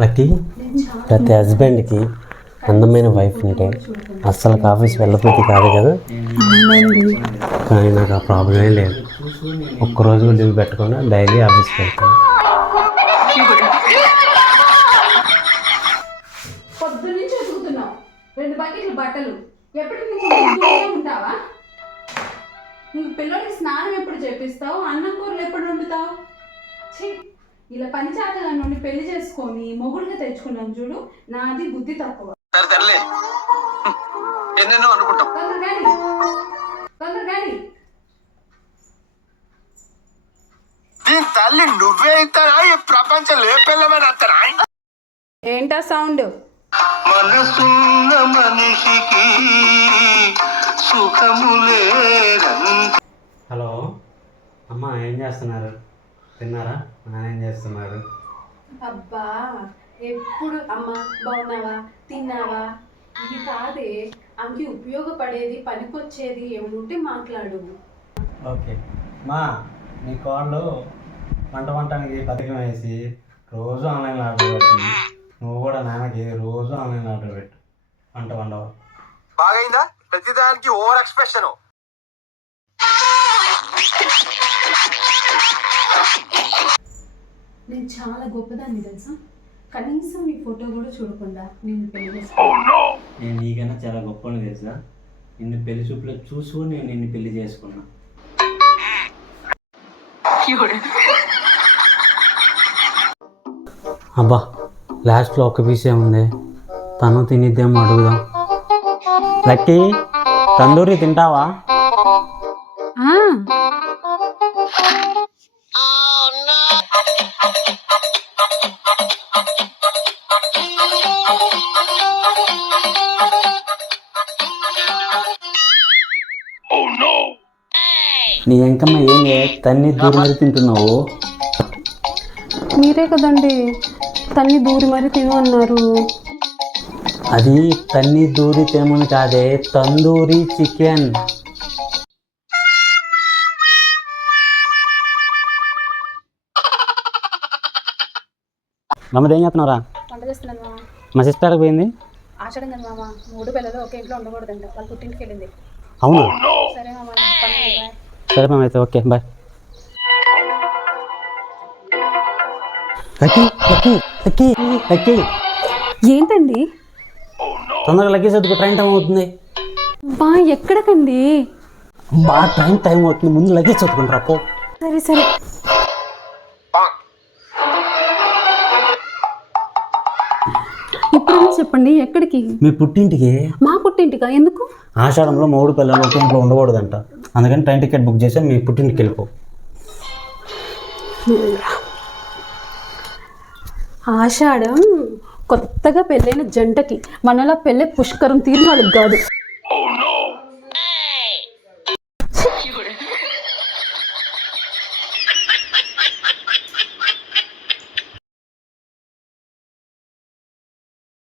Lucky ప్రతి హస్బెండ్కి అందమైన వైఫ్ ఉంటే అస్సలు ఆఫీస్కి వెళ్ళబుద్ధి కాదు కదా. కానీ నాకు ఆ ప్రాబ్లమే లేదు. ఒక్కరోజు లీవ్ పెట్టకుండా డైలీ ఆఫీస్కి వెళ్తాను. పొద్దున్నుంచి వెతుకుతున్నావు 2 బకెట్లు బట్టలు. ఎప్పటికి ఉంటావా? ఇంక పిల్లలకి స్నానం ఎప్పుడు చేపిస్తావు? అన్నం కూరలు ఎప్పుడు వండుతావు? ఇలా పంచాయతీగా నుండి పెళ్లి చేసుకొని మొగుడుగా తెచ్చుకున్నాను చూడు. నాది బుద్ధి తక్కువ. తల్లి నువ్వే ఇస్తారా? ఈ ప్రపంచం లేపెళ్ళమని అంటారా? ఏంటా సౌండ్? మనసున్న మనిషికి సుఖము లేదంటే. హలో అమ్మ, ఏం చేస్తున్నారు? తిన్నారా? ఏం చేస్తున్నారు? అబ్బా, ఎప్పుడు అమ్మ బాగున్నావా, తిన్నావా, ఇది కాదే. అంకి ఉపయోగపడేది, పనికొచ్చేది ఏముంటే మాట్లాడు. ఓకే మా, నీ కాళ్ళు వంటానికి పథకం వేసి రోజు ఆన్లైన్ ఆర్డర్ పెడుతుంది. నువ్వు కూడా నాన్నకి రోజు ఆన్లైన్ ఆర్డర్ పెట్టు. వండవు బాగైందా? ప్రతిదానికి ఓవర్ ఎక్స్ప్రెషన్. నేను చాలా గొప్పదాన్ని తెలుసా. కనీసం నీ ఫోటో కూడా చూడకుండా నేను పెళ్లి చేసుకున్నా. నేను నీకైనా చాలా గొప్పని తెలుసా. నిన్ను పెళ్లి చూపులో చూసు నేను నిన్ను పెళ్లి చేసుకున్నా. అబ్బా, లాస్ట్లో ఒక పీసే ఉంది. తను తినిద్దేమో అడుగుదాం. లక్కీ, తందూరి తింటావా? నీ ఎంకమ్మ ఏమే తన్ని దూరం మరి తింటున్నావు? మీరే కదండి తన్ని దూరి మరి తిను అన్నారు. అది తన్ని దూరి తినమని కాదే, తందూరి చికెన్. మమ్మది ఏం చేస్తున్నారా? వంట చేస్తున్నాను మామ. మా సిస్టర్ పోయింది. ఆషాఢం కదా మామ, 3 పిల్లలు ఒకే ఇంట్లో ఉండకూడదంట. వాళ్ళు పుట్టింటికి వెళ్ళింది. అవునా? సరే మామ, సరే మామ, అయితే okay bye. Lucky Lucky Lucky Lucky, ఏంటండి? తొందరగా లక్కీ సర్దుకు, ట్రైన్ టైం అవుతుంది. బా ఎక్కడికండి? బాగా టైం అవుతుంది, ముందు లగేజ్ చదువుకుంటారా పో. సరే సరే. ఇప్పుడు చెప్పండి, ఎక్కడికి? మీ పుట్టింటికి. మా పుట్టింటికా? ఎందుకు? ఆషాఢంలో 3 పిల్లలు ఒక ఇంట్లో ఉండకూడదంట. అందుకని ట్రైన్ టికెట్ బుక్ చేసి మీ పుట్టింటికి వెళ్ళిపో. ఆషాఢం కొత్తగా పెళ్ళైన జంటకి, మనలా పెళ్ళే పుష్కరం తీరు వాళ్ళకి కాదు.